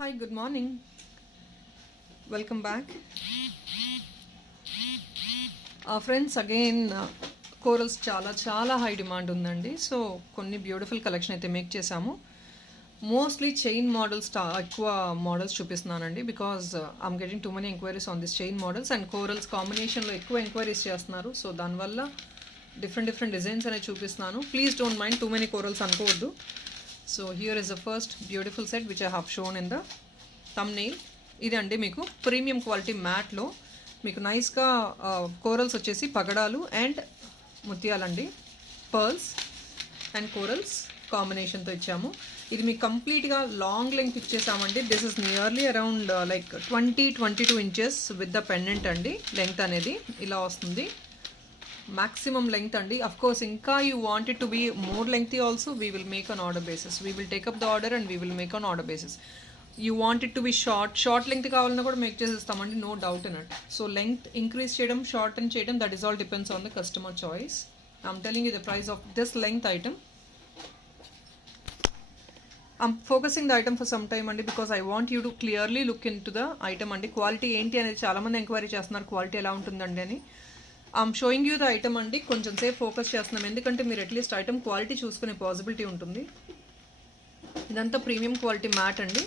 Hi, good morning. Welcome back. Friends, again, corals చాలా high demand ఉందండి. సో కొన్ని beautiful collection అయితే మేక్ చేసాము. మోస్ట్లీ చైన్ మోడల్స్ ఎక్కువ మోడల్స్ చూపిస్తున్నానండి. Because I'm getting too many enquiries on this chain models and corals కాంబినేషన్లో ఎక్కువ ఎంక్వైరీస్ చేస్తున్నారు. సో దానివల్ల డిఫరెంట్ డిజైన్స్ అనేవి చూపిస్తున్నాను. Please don't mind too many corals అనుకోవద్దు. So here is the first beautiful set which I have shown in the thumbnail. ఇది అండి మీకు ప్రీమియం క్వాలిటీ మ్యాట్లో మీకు నైస్గా కోరల్స్ వచ్చేసి పగడాలు అండ్ ముత్యాలండి, పర్ల్స్ అండ్ కోరల్స్ కాంబినేషన్తో ఇచ్చాము. ఇది మీకు కంప్లీట్గా లాంగ్ లెంగ్త్ ఇచ్చేసామండి. This is nearly around like 22 inches with the pendant అండి. లెంగ్త్ అనేది ఇలా వస్తుంది, maximum length అండి. అఫ్ కోర్స్ ఇంకా you want it to be more lengthy also we will make an order basis. We will take up the order and we will make an order basis. You want it to B short length కావాలన్నా కూడా make చేసేస్తామండి, no doubt in it. So length increase చేయడం, shorten చేయడం, that is all depends on the customer choice. I'm telling you the price of this length item. I'm focusing the item for some time అండి, because I want you to clearly look into the item అండి. క్వాలిటీ ఏంటి అనేది చాలామంది ఎంక్వైరీ చేస్తున్నారు, క్వాలిటీ ఎలా ఉంటుందండి అని. I'm showing you the item అండి. కొంచెం సేపు ఫోకస్ చేస్తున్నాం, ఎందుకంటే మీరు అట్లీస్ట్ ఐటమ్ క్వాలిటీ చూసుకునే పాసిబిలిటీ ఉంటుంది. ఇదంతా ప్రీమియం క్వాలిటీ మ్యాట్ అండి.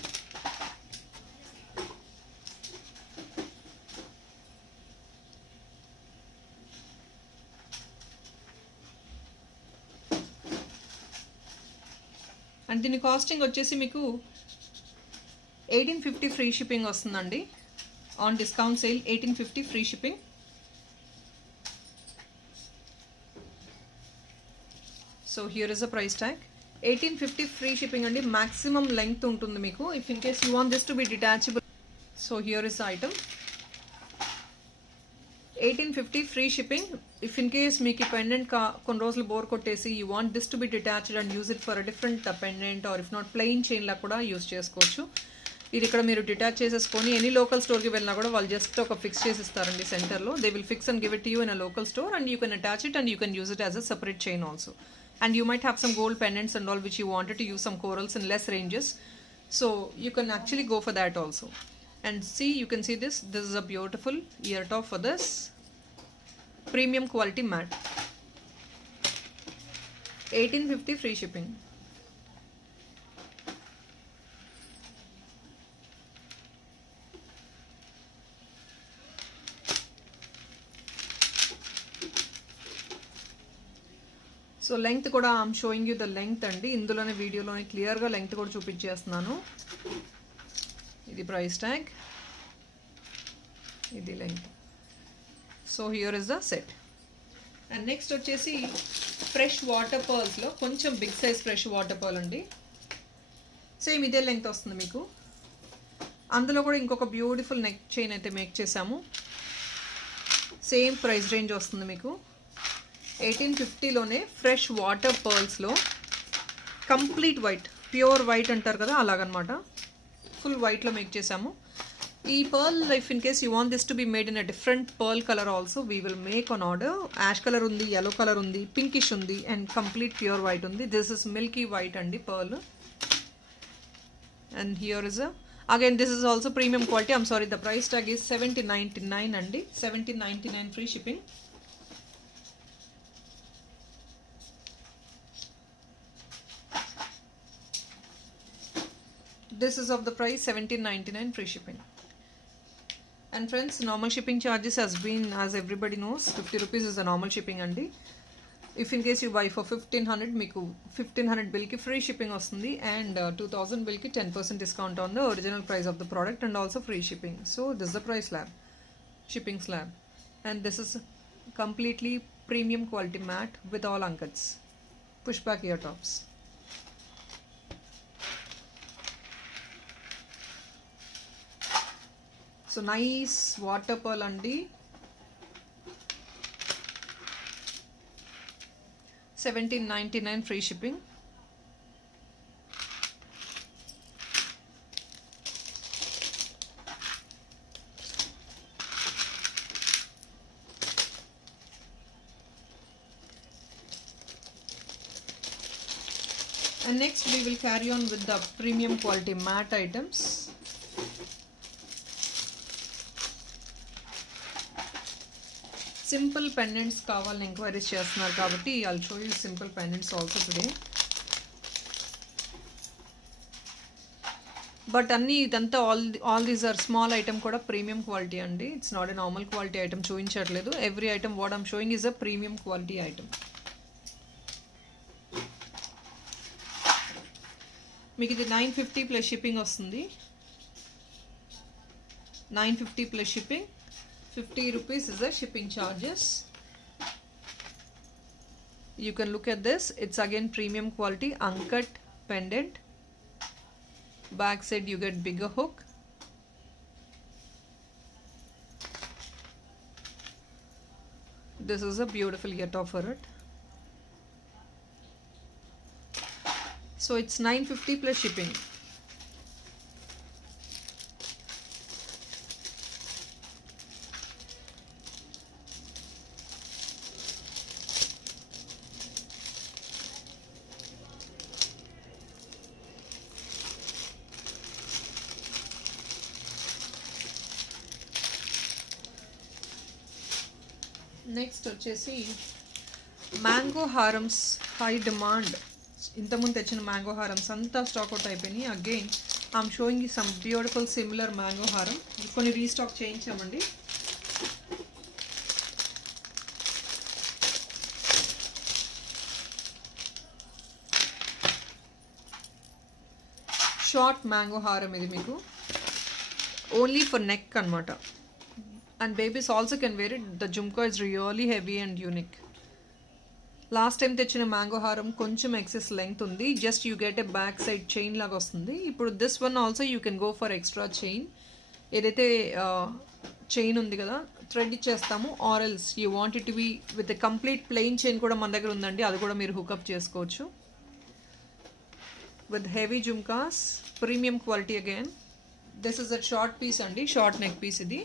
అండ్ దీని కాస్టింగ్ వచ్చేసి మీకు 1850 ఫ్రీ షిప్పింగ్ వస్తుందండి. On discount sale 1850 free shipping. So here is a price tag. 1850 free shipping అండి. మ్యాక్సిమం లెంగ్త్ ఉంటుంది మీకు. If in case you want this to be detachable, so here is the item. 1850 free shipping. If in case మీకు ఈ pendant కొన్ని రోజులు bore కొట్టేసి you want this to be detached and use it for a different pendant or if not plain చైన్లా కూడా use చేసుకోవచ్చు. ఇది ఇక్కడ మీరు డిటాచ్ చేసేసుకొని ఎనీ లోకల్ స్టోర్కి వెళ్ళినా కూడా వాళ్ళు జస్ట్ ఒక ఫిక్స్ చేసిస్తారండి సెంటర్లో. They will fix and give it you in a local store and you can attach it and you can use it as a separate chain also. And you might have some gold pendants and all which you wanted to use some corals in less ranges, so you can actually go for that also. And see, you can see this is a beautiful ear top for this premium quality mat. 1850 free shipping. So length కూడా I'm showing you the length అండి. ఇందులోనే వీడియోలోనే క్లియర్గా length కూడా చూపించేస్తున్నాను. ఇది price tag, ఇది length. So here is the set. And next వచ్చేసి ఫ్రెష్ వాటర్ పర్ల్స్లో కొంచెం big size fresh water pearl అండి. సేమ్ ఇదే లెంగ్త్ వస్తుంది మీకు. అందులో కూడా ఇంకొక బ్యూటిఫుల్ నెక్ చైన్ అయితే మేక్ చేసాము. సేమ్ ప్రైస్ రేంజ్ వస్తుంది మీకు. 1850లోనే ఫ్రెష్ వాటర్ పర్ల్స్లో కంప్లీట్ వైట్, ప్యూర్ వైట్ అంటారు కదా, అలాగనమాట. ఫుల్ వైట్లో మేక్ చేసాము. ఈ pearl if in case you want this to be made in a different pearl colour also we will make on order. Ash colour ఉంది, yellow colour ఉంది, pinkish ఉంది and complete pure white ఉంది. This is milky white అండి pearl. And here is again this is also premium quality. I'm sorry, the price tag is 1799 అండి. 1799 free shipping. This is of the price 1799 free shipping. And friends, normal shipping charges has been, as everybody knows, 50 rupees is the normal shipping andi. If in case you buy for 1500, meeku 1500 bill ki free shipping vastundi and 2000 bill ki 10% discount on the original price of the product and also free shipping. So this is the price slab, shipping slab, and this is completely premium quality mat with all unkats, pushback ear tops. So nice water pearl అండి. 1799 free shipping. And next we will carry on with the premium quality matte items. Simple pendants కావాలని enquiries చేస్తున్నారు కాబట్టి I'll show you simple pendants also today. But అన్నీ ఇదంతా all these are small item కూడా premium quality అండి. It's not a normal quality item చూపించట్లేదు. Every item what I'm showing is a premium quality item. మీకు ఇది 950 plus shipping వస్తుంది. 950 plus shipping, 50 rupees is the shipping charges. You can look at this. It's again premium quality uncut pendant. Back side you get bigger hook. This is a beautiful yetto for it. So it's 950 plus shipping. Next వచ్చేసి మ్యాంగో హారమ్స్, high demand. ఇంతకుముందు తెచ్చిన మ్యాంగో హారమ్స్ అంతా stock out అయిపోయినాయి. Again I'm showing you some beautiful similar mango హారం. కొన్ని రీస్టాక్ చేయించామండి. షార్ట్ మ్యాంగో హారం ఇది మీకు ఓన్లీ ఫర్ నెక్ అనమాట. And babies also can wear it. The jhumka is really heavy and unique. Last time తెచ్చిన మ్యాంగో హారం కొంచెం ఎక్సెస్ లెంగ్త్ ఉంది. Just you get a back side chain లాగా వస్తుంది. ఇప్పుడు this one also you can go for extra chain. ఏదైతే chain ఉంది కదా థ్రెడ్ ఇచ్చేస్తాము. Or else you want it to be with a complete plain chain కూడా మన దగ్గర ఉందండి. అది కూడా మీరు హుకప్ చేసుకోవచ్చు. With heavy jhumkas, premium quality again. This is a short piece అండి, షార్ట్ నెక్ పీస్ ఇది.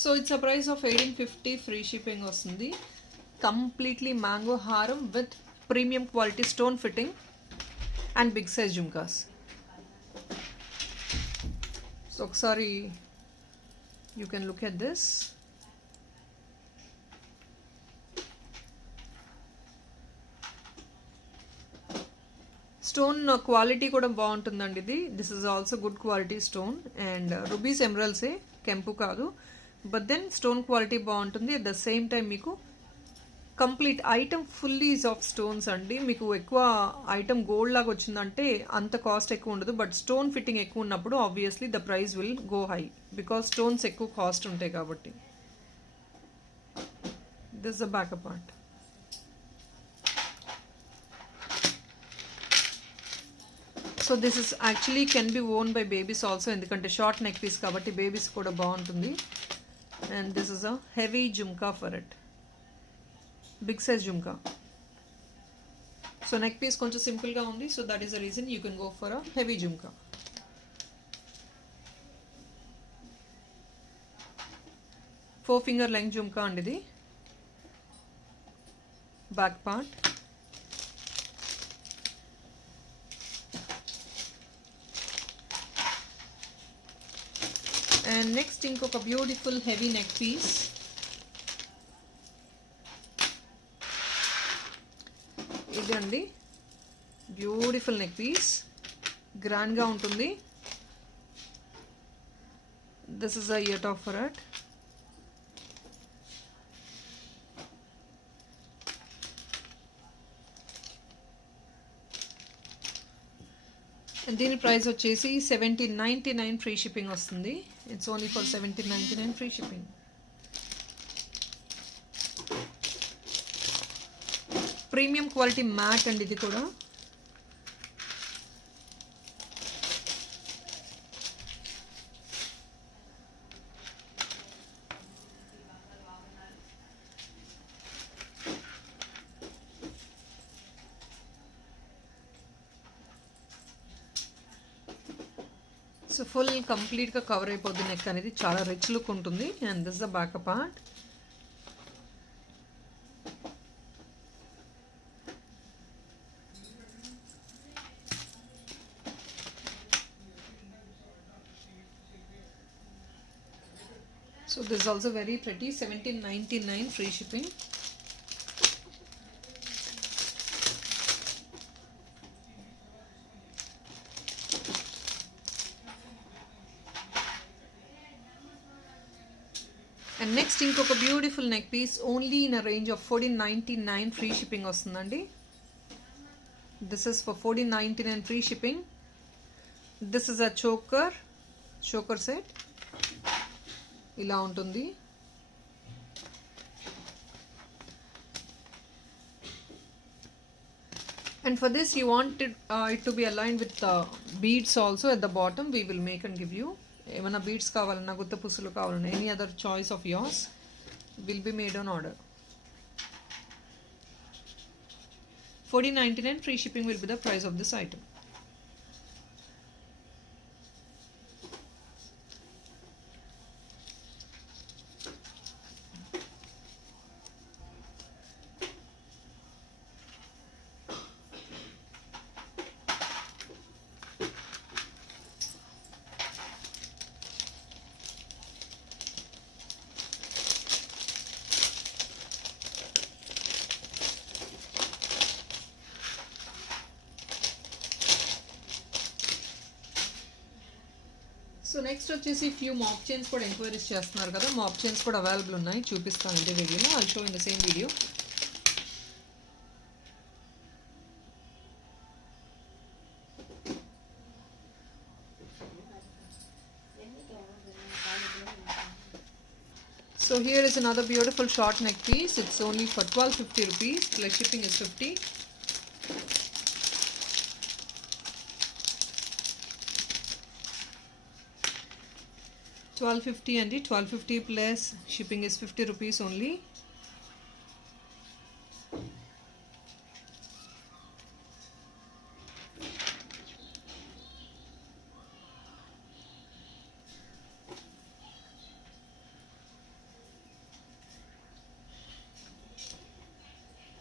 So it's a price of 1850, free shipping వస్తుంది. కంప్లీట్లీ మ్యాంగో హారం with premium quality stone fitting and big size jhumkas. So ఒకసారి you can look at this. Stone quality కూడా బాగుంటుందండి ఇది. This is also good quality stone and rubies ఎమరల్సే, కెంపు కాదు. But then stone quality బాగుంటుంది. అట్ ద సేమ్ టైం మీకు complete item fully is of stones అండి. మీకు ఎక్కువ ఐటమ్ గోల్డ్ లాగా వచ్చిందంటే అంత కాస్ట్ ఎక్కువ ఉండదు. బట్ స్టోన్ ఫిట్టింగ్ ఎక్కువ ఉన్నప్పుడు obviously the price will go high because stones ఎక్కువ కాస్ట్ ఉంటాయి కాబట్టి. This the backup part. So this is actually can be own by babies also, ఎందుకంటే షార్ట్ నెక్ పీస్ కాబట్టి బేబీస్ కూడా బాగుంటుంది. And this is a heavy jhumka for it, big size jhumka. So neck piece koncha simple ga undi, so that is the reason you can go for a heavy jhumka. 4 finger length jhumka and idi back part. And next ఇంకొక beautiful heavy neck piece. ఇది అండి beautiful neck piece, గ్రాండ్గా ఉంటుంది. This is a year top for it. దీని ప్రైస్ వచ్చేసి 1799 free shipping వస్తుంది. It's only for 1799 free shipping. Premium quality mat అండి ఇది కూడా. సో ఫుల్ కంప్లీట్గా కవర్ అయిపోద్ది నెక్ అనేది, చాలా రిచ్ లుక్ ఉంటుంది. And this the backup part. So this is also very pretty, 17.99 free shipping. And next ఇంకొక beautiful neck piece only in a range of 14.99 free shipping వస్తుందండి. This is for 14.99 free shipping. This is a choker set. ఇలా ఉంటుంది. And for this you want it to be aligned with beads also at the bottom. We will make and give you. ఏమైనా బీడ్స్ కావాలన్నా, గుత్త పుసులు కావాలన్నా, any other choice of yours will be made on order. 14.99 free shipping will be the price of this item. So next వచ్చేసి few MOP chains కూడా ఎంక్వైరీస్ చేస్తున్నారు కదా. MOP chains కూడా అవైలబుల్ ఉన్నాయి, చూపిస్తాను ఇదే వీడియోలో. I show in the same video. So here is another beautiful short neck piece. It's only for 1250 rupees. Plus shipping is 50. $12.50 and $12.50 plus shipping is 50 rupees only.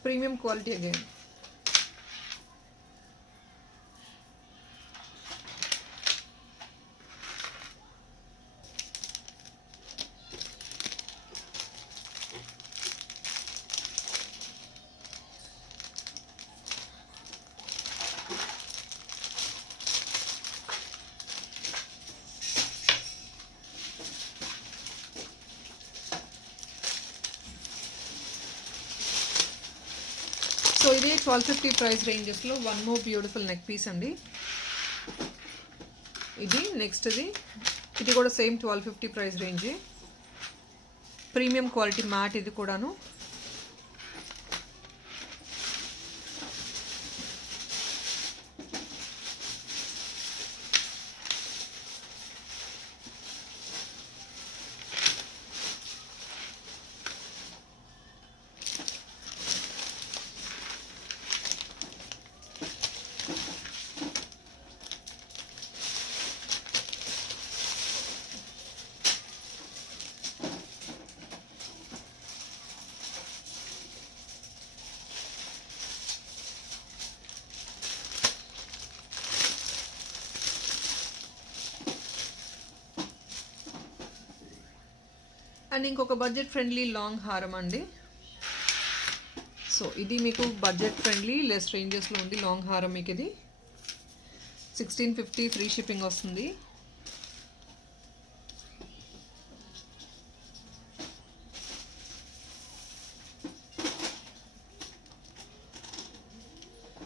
Premium quality again. So ఇదే 1250 price రేంజెస్లో one more beautiful neck piece అండి. ఇది నెక్స్ట్ది, ఇది కూడా same 1250 price రేంజే. Premium quality matte ఇది కూడాను. అండ్ ఇంకొక బడ్జెట్ ఫ్రెండ్లీ లాంగ్ హారం అండి. సో ఇది మీకు బడ్జెట్ ఫ్రెండ్లీ లెస్ రేంజెస్లో ఉంది లాంగ్ హారం. మీకు ఇది 1650 ఫ్రీ షిప్పింగ్ వస్తుంది.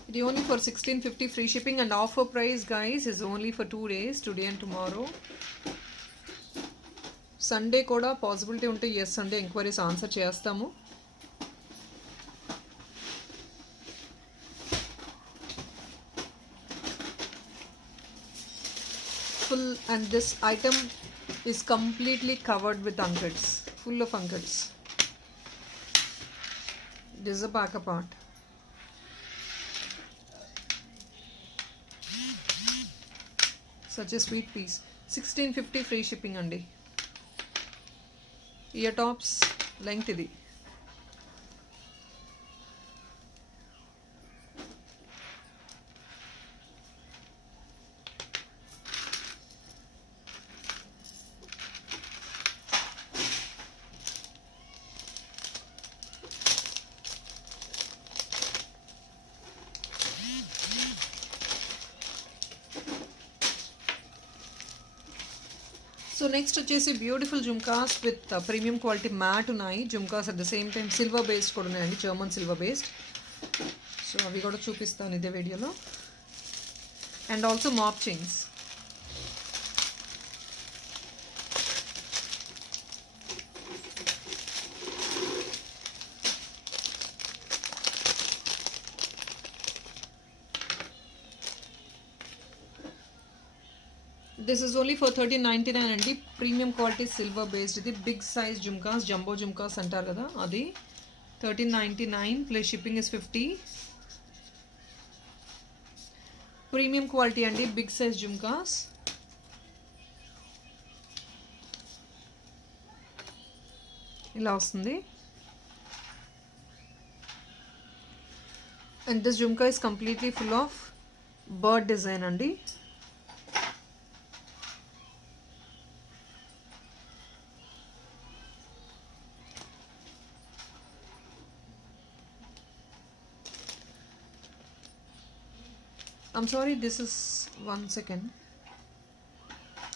ఇది only for 1650 free shipping and offer price guys is only for 2 days, today and tomorrow. Sunday కూడా పాసిబిలిటీ ఉంటే ఎస్ సండే ఎంక్వైరీస్ ఆన్సర్ చేస్తాము. Full and this item is completely covered with uncuts, full of uncuts. This is the back part. Such a sweet piece. 1650 free shipping అండి. Ear tops length ఇది. So next వచ్చేసి beautiful jhumkas with premium quality matte ఉన్నాయి. Jhumkas at the same time silver based కూడా ఉన్నాయండి, German silver based. So అవి కూడా చూపిస్తాను ఇదే వీడియోలో. And also mop chains. This is only for 1399 అండి. Premium quality silver based. ఇది big size jhumkas, jumbo jhumkas అంటారు కదా అది. 1399 plus shipping is 50. Premium quality అండి, బిగ్ సైజ్ జుమ్కాస్. ఇలా వస్తుంది. And this jhumka is completely full of bird design అండి. I'm sorry, this is 1 second.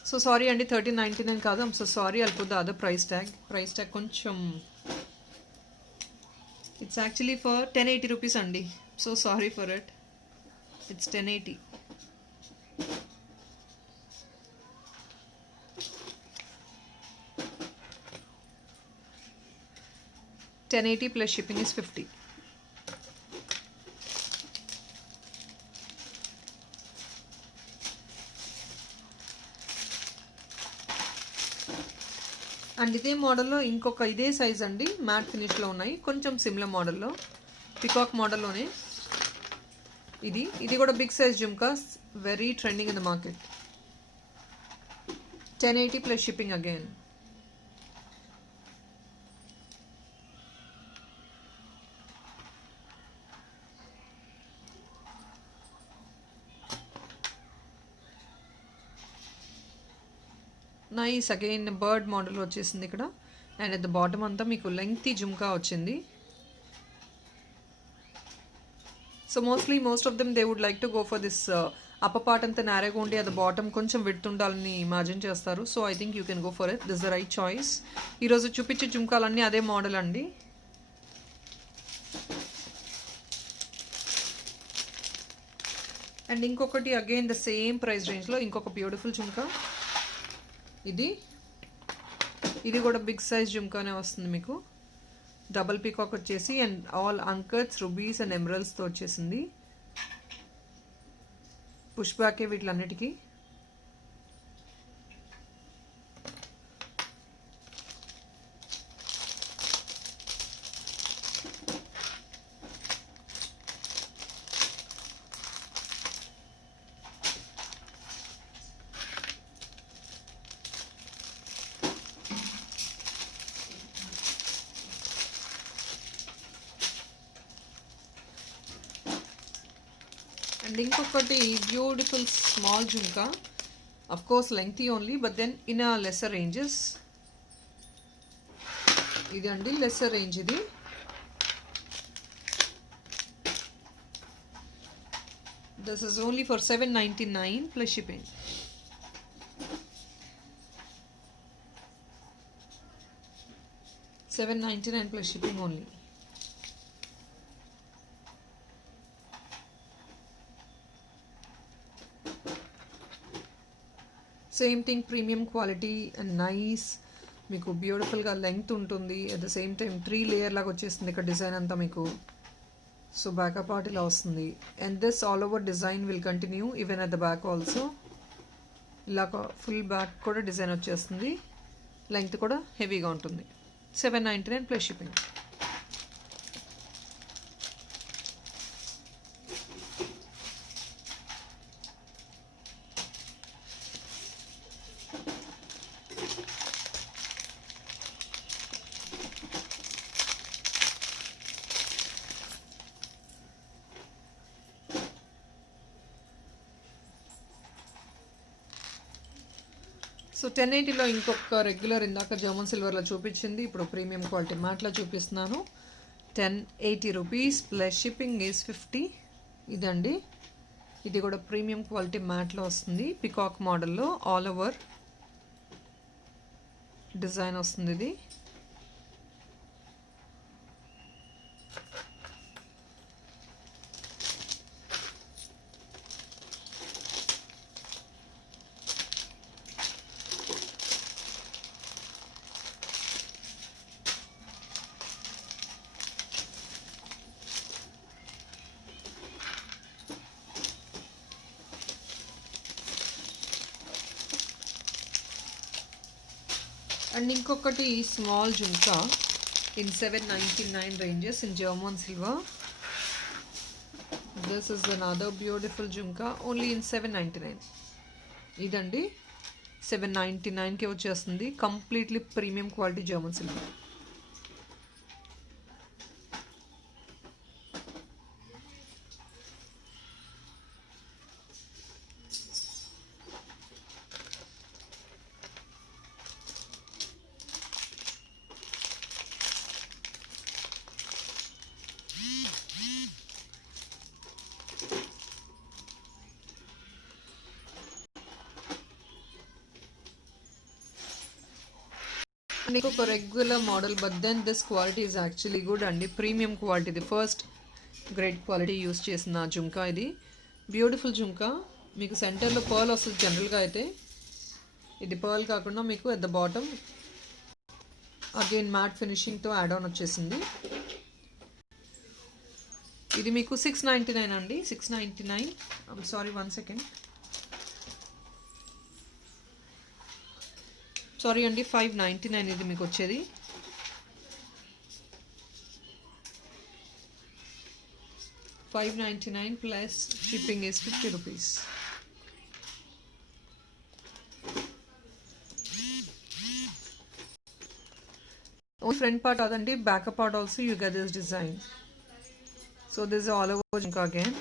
So sorry అండి, 1399 కాదు. I'm so sorry, I'll put the other price tag. Price tag కొంచెం, it's actually for 1080 rupees అండి. So sorry for it. It's 1080. $1080 plus shipping is 50. అండ్ ఇదే మోడల్లో ఇంకొక ఇదే సైజ్ అండి, మ్యాట్ ఫినిష్లో ఉన్నాయి, కొంచెం సిమిలర్ మోడల్లో, పికాక్ మోడల్లోనే. ఇది కూడా big size jhumkas, very trending in the market. 1080 plus shipping again. Nice, again bird model వచ్చేసింది ఇక్కడ. అండ్ అట్ ద బాటమ్ అంతా మీకు లెంగ్తీ జుమ్కా వచ్చింది. So most of them they would like to go for this upper part అంతా నేరేగా ఉండి అది బాటమ్ కొంచెం విడ్త్ ఉండాలని ఇమాజిన్ చేస్తారు. So I think you can go for it. This the right choice. ఈరోజు చూపించే జుమ్కాలన్నీ అదే మోడల్ అండి. అండ్ ఇంకొకటి అగైన్ ద సేమ్ ప్రైస్ రేంజ్లో ఇంకొక బ్యూటిఫుల్ జుమ్కా. ఇది కూడా బిగ్ సైజ్ జుమ్కానే వస్తుంది మీకు. డబల్ పీకాక్ వచ్చేసి and all uncuts, rubies and ఎమరల్స్తో వచ్చేసింది. పుష్ బ్యాకే వీటిలన్నిటికీ. అండ్ ఇంకొకటి beautiful small jhumka, of course lengthy only, but then in a lesser ranges. ఇది అండి లెస్సర్ రేంజ్. ఇది this is only for 799 plus shipping. $799 plus shipping only. Same thing, premium quality and nice. మీకు బ్యూటిఫుల్గా length ఉంటుంది. At the same time 3 layer లాగా వచ్చేస్తుంది ఇక్కడ డిజైన్ అంతా మీకు. సో బ్యాకప్ పార్ట్ ఇలా వస్తుంది. And this all over design will continue even at the back also. ఇలా ఫుల్ బ్యాక్ కూడా డిజైన్ వచ్చేస్తుంది. లెంగ్త్ కూడా హెవీగా ఉంటుంది. 799 ప్లస్ షిప్పింగ్. సో 1080లో ఇంకొక రెగ్యులర్ ఇందాక జర్మన్ సిల్వర్లో చూపించింది, ఇప్పుడు ప్రీమియం క్వాలిటీ మ్యాట్లో చూపిస్తున్నాను. 1080 రూపీస్ ప్లస్ షిప్పింగ్ ఈజ్ 50. ఇదండి, ఇది కూడా ప్రీమియం క్వాలిటీ మ్యాట్లో వస్తుంది, పికాక్ మోడల్లో ఆల్ ఓవర్. డిజైన్ వస్తుంది ఇది. అండ్ ఇంకొకటి స్మాల్ జుంకా ఇన్ 799 ranges in German silver. This is another beautiful jhumka only in 799. ఇదండి 799కి వచ్చేస్తుంది. Completely premium quality German silver. నీకు ఒక regular model but then this quality is actually good అండి. ప్రీమియం క్వాలిటీ, ఇది ఫస్ట్ గ్రేట్ క్వాలిటీ యూస్ చేసిన జుంకా. ఇది బ్యూటిఫుల్ జుంకా. మీకు సెంటర్లో పర్ల్ వస్తుంది జనరల్గా అయితే. ఇది పర్ల్ కాకుండా మీకు at the bottom again matte ఫినిషింగ్తో యాడ్ ఆన్ వచ్చేసింది. ఇది మీకు 699 అండి. 699. సారీ 1 second. సారీ అండి, 599 ఇది మీకు వచ్చేది. $599 plus shipping is 50 rupees. Only front part కాదండి, backup part also you get this design. So this all over jhumka again.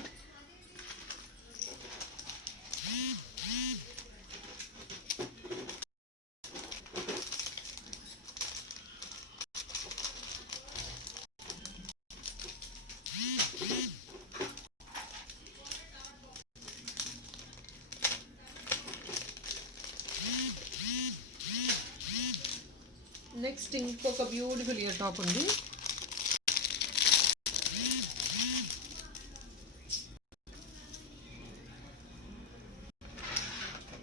Next ఇంకొక బ్యూటిఫుల్ ఇయర్ టాప్ ఉంది.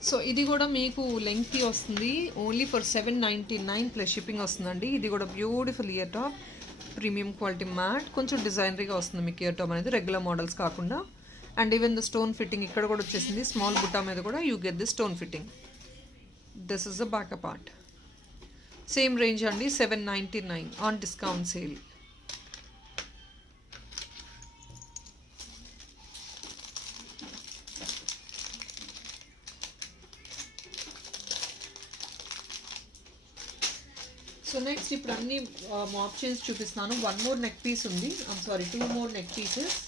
సో ఇది కూడా మీకు లెంగ్తీ వస్తుంది. ఓన్లీ ఫర్ 799 ప్లస్ షిప్పింగ్ వస్తుందండి. ఇది కూడా beautiful ear top, premium quality mat, కొంచెం డిజైనరీగా వస్తుంది మీకు ఇయర్ టాప్ అనేది, రెగ్యులర్ మోడల్స్ కాకుండా. And even the stone fitting ఇక్కడ కూడా వచ్చేసింది. స్మాల్ బుట్టా మీద కూడా you get the stone fitting. This is the backup part. Same range అండి, 799 on discount sale. So next ఇప్పుడు అన్ని మాప్ చైన్స్ చూపిస్తున్నాను. 1 more నెక్ పీస్ ఉంది. సారీ 2 more నెక్ పీసెస్.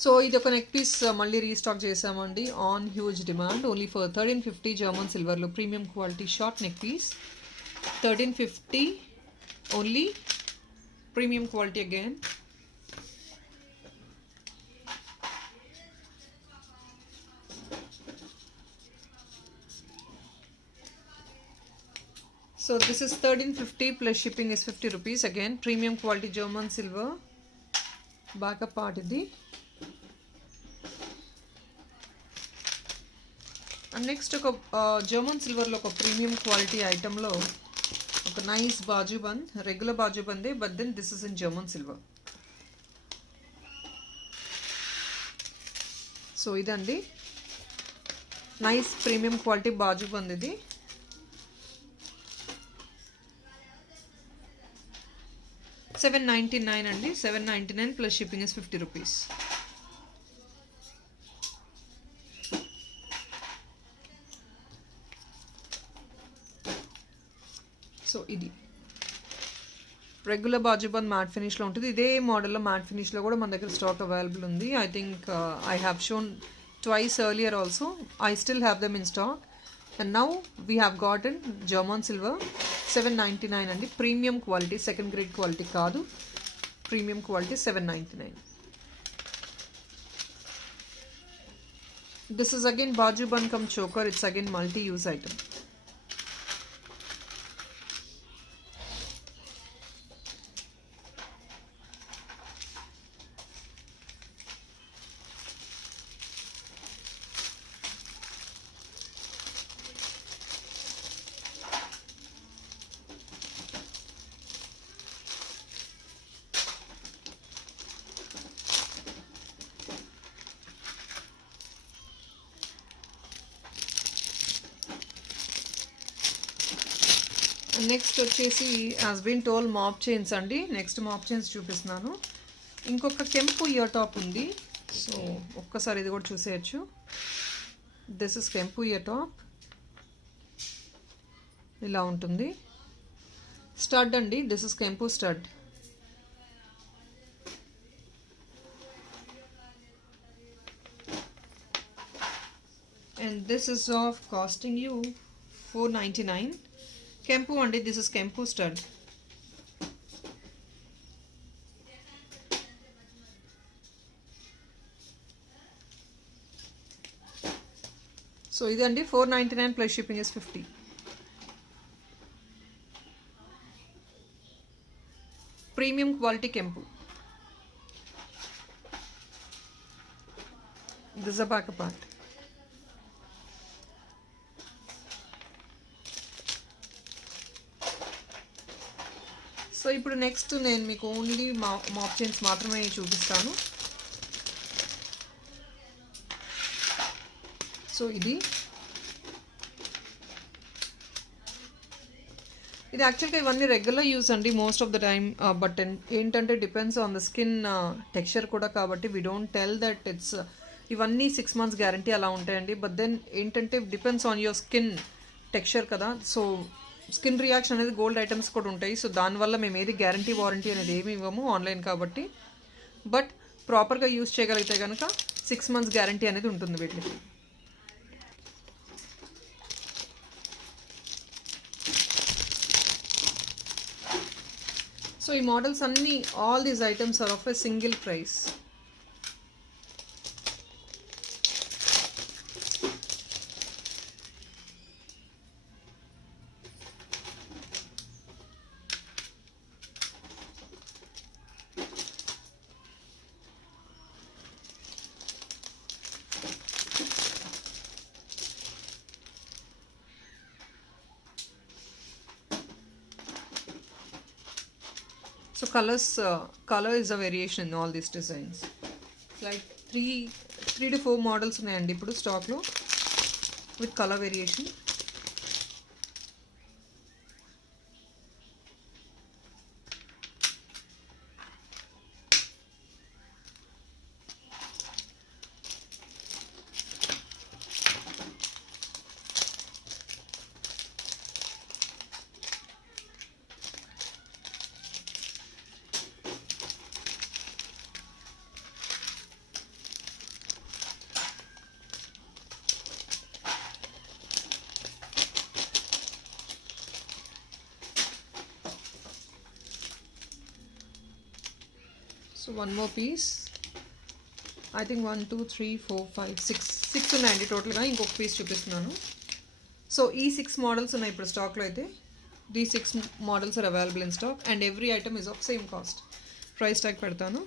సో ఇది ఒక నెక్ పీస్ మళ్ళీ రీస్టాక్ చేసామండి. On huge demand. Only for 1350 German సిల్వర్లో premium quality short neck piece. 1350 only, premium quality again. So this is 1350 plus shipping is 50 rupees. Again premium quality German silver. Backup part idi. And next ఒక German సిల్వర్లో ఒక premium quality ఐటెంలో ఒక nice bajuband, regular బాజుబందే but then this is in German silver. So ఇదండి nice premium quality bajuband. ఇది $799 అండి. 799 plus shipping is 50 rupees. So ఇది రెగ్యులర్ బాజుబంద్ మ్యాట్ ఫినిష్లో ఉంటుంది. ఇదే మోడల్లో మ్యాట్ ఫినిష్లో కూడా మన దగ్గర స్టాక్ అవైలబుల్ ఉంది. I think I have shown twice earlier also. I still have them in stock. And now we have gotten German silver 799 అండి, premium quality, second grade quality కాదు, premium quality 799. This is again Baju Bankam choker. It's again multi-use item. Next వచ్చేసి as been told mop chains అండి. Next mop chains చూపిస్తున్నాను. ఇంకొక కెంపు year top ఉంది, సో ఒక్కసారి ఇది కూడా చూసేయచ్చు. దిస్ ఇస్ కెంపు ఇయర్ టాప్, ఇలా ఉంటుంది. స్టడ్ అండి, దిస్ ఇస్ కెంపు stud. And this is of casting you 499. Kempu and this is Kempu stud. So ఇది అండి 499 plus shipping is 50. Premium quality Kempu. This is a back part. So ఇప్పుడు నెక్స్ట్ నేను మీకు ఓన్లీ మాప్ చైన్స్ మాత్రమే చూపిస్తాను. సో ఇది యాక్చువల్గా ఇవన్నీ రెగ్యులర్ యూస్ అండి most of the time, but ఏంటంటే depends on the skin texture కూడా, కాబట్టి we don't tell that it's ఇవన్నీ 6 months గ్యారంటీ అలా ఉంటాయండి. బట్ దెన్ ఏంటంటే depends on your skin texture కదా, సో స్కిన్ రియాక్షన్ అనేది గోల్డ్ ఐటమ్స్ కూడా ఉంటాయి. సో దానివల్ల మేము ఏది గ్యారంటీ వారంటీ అనేది ఏమి ఇవ్వము ఆన్లైన్ కాబట్టి, బట్ ప్రాపర్గా యూజ్ చేయగలిగితే కనుక 6 months గ్యారంటీ అనేది ఉంటుంది వీటికి. సో ఈ మోడల్స్ అన్నీ, all these items are of a single price. So color is a variation in all these designs. Like 3 to 4 models ఉన్నాయండి ఇప్పుడు స్టాక్లో with colour variation. So one more piece. I think 1 2 3 4 5 6 ఉన్నాయండి టోటల్గా. ఇంకొక పీస్ చూపిస్తున్నాను. సో ఈ 6 మోడల్స్ ఉన్నాయి ఇప్పుడు స్టాక్లో అయితే. These 6 models are available in stock and every item is of same cost. Price tag పెడతాను.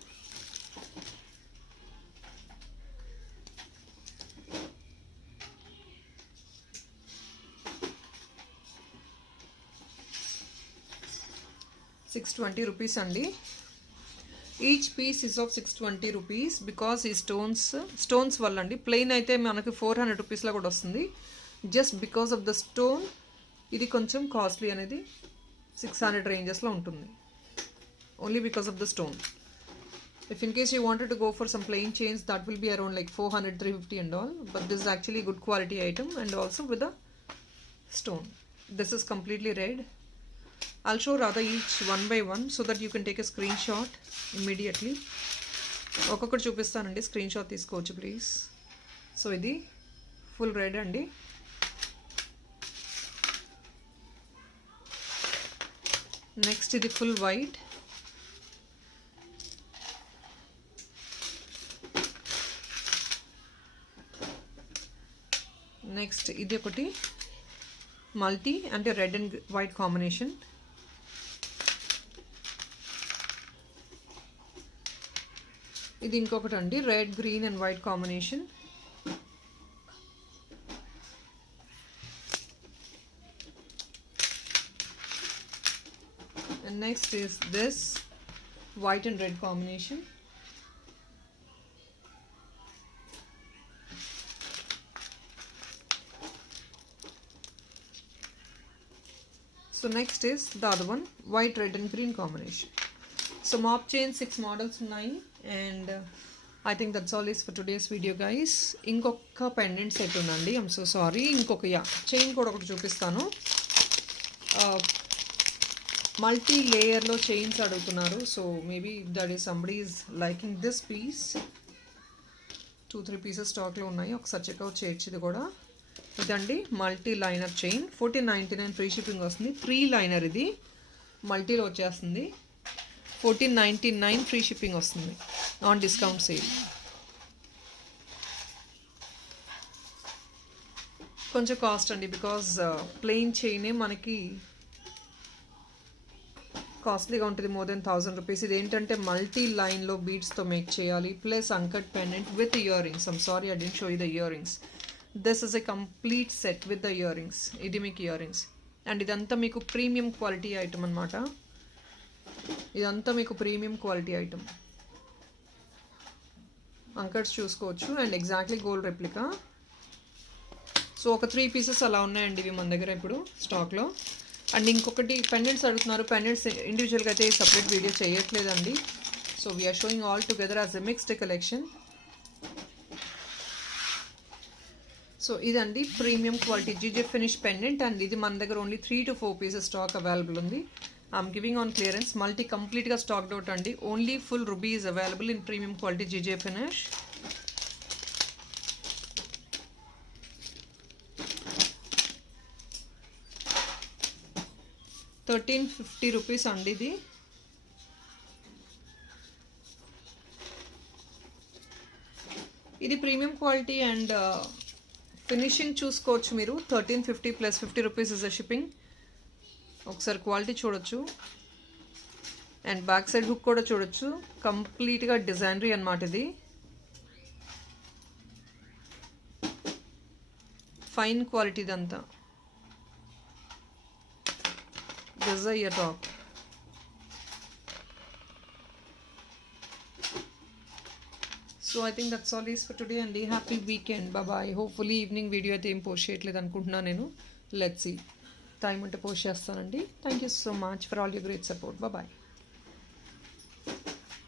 ₹620 అండి. Each piece is of ₹620 because ఈ స్టోన్స్ వల్ల అండి. ప్లెయిన్ అయితే మనకి ₹400 కూడా వస్తుంది. Just because of the stone ఇది కొంచెం కాస్ట్లీ అనేది 600 రేంజెస్లో ఉంటుంది. Only because of the stone. If in case you wanted to go for some plain chains that will be around like 400 350 and all, but this is actually good quality item and also with a stone. This is completely red. I'll show rather each one by one so that you can take a screenshot immediately. ఒక్కొక్కటి చూపిస్తానండి, screen shot తీసుకోవచ్చు please. So ఇది full red అండి. నెక్స్ట్ ఇది full white. Next ఇది ఒకటి మల్టీ అంటే red and white combination. ఇది ఇంకొకటి అండి, red green and white combination. And next is this white and red combination. So next is the other one, white, red and green combination. So mop chain 6 models ఉన్నాయి. And I think that's all is for today's video guys. ఇంకొక pendant set ఉందండి, I'm so sorry. ఇంకొక chain కూడా ఒకటి చూపిస్తాను. Multi లేయర్లో chains అడుగుతున్నారు. So maybe that is somebody is liking this piece. 2-3 pieces స్టాక్లో ఉన్నాయి, ఒకసారి చెక్అవుట్ చేయొచ్చు. ఇది కూడా ఇదండి multi liner chain. 1499 free shipping వస్తుంది. 3 లైనర్ ఇది మల్టీలో వచ్చేస్తుంది. 1499 ఫ్రీ షిప్పింగ్ వస్తుంది ఆన్ డిస్కౌంట్ సేల్. కొంచెం కాస్ట్ అండి, బికాజ్ ప్లెయిన్ చైనే మనకి కాస్ట్లీగా ఉంటుంది, మోర్ దెన్ 1000 రూపీస్. ఇది ఏంటంటే మల్టీ లైన్లో బీడ్స్తో మేక్ చేయాలి, plus uncut pendant with earrings. I'm sorry I didn't show you the earrings. This is a complete set with the earrings. ఇది మీకు ఇయర్ రింగ్స్. అండ్ ఇదంతా మీకు premium quality item అనమాట. ఇదంతా మీకు premium quality item. Uncuts చూసుకోవచ్చు and exactly gold replica. So ఒక 3 పీసెస్ అలా ఉన్నాయండి ఇవి మన దగ్గర ఇప్పుడు స్టాక్లో. అండ్ ఇంకొకటి పెండెంట్స్ అడుగుతున్నారు. పెండెంట్స్ ఇండివిజువల్గా అయితే సపరేట్ వీడియో చేయట్లేదండి. So we're showing all together as a mixed collection. So ఇదండి premium quality G J finish pendant. And ఇది మన దగ్గర only 3 to 4 pieces stock available ఉంది. I'm giving on clearance. Multi completely stocked out andi. Only full ruby is available in premium quality GJ finish. ₹1350 andi ఇది. ఇది premium quality and finishing చూసుకోవచ్చు మీరు. 1350 plus ₹50 is the shipping. ఒకసారి quality చూడొచ్చు and back side hook కూడా చూడొచ్చు. కంప్లీట్గా డిజైనరీ అన్నమాట ఇది. ఫైన్ క్వాలిటీ ఇదంతా. This ear top. So I think that's all is for today అండి. Happy weekend. Bye. Hopefully evening video అయితే ఏం పోస్ట్ చేయట్లేదు అనుకుంటున్నాను నేను. లెట్స్ సీ, టైం ఉంటే పోస్ట్ చేస్తానండి. Thank you so much for all your great support. Bye.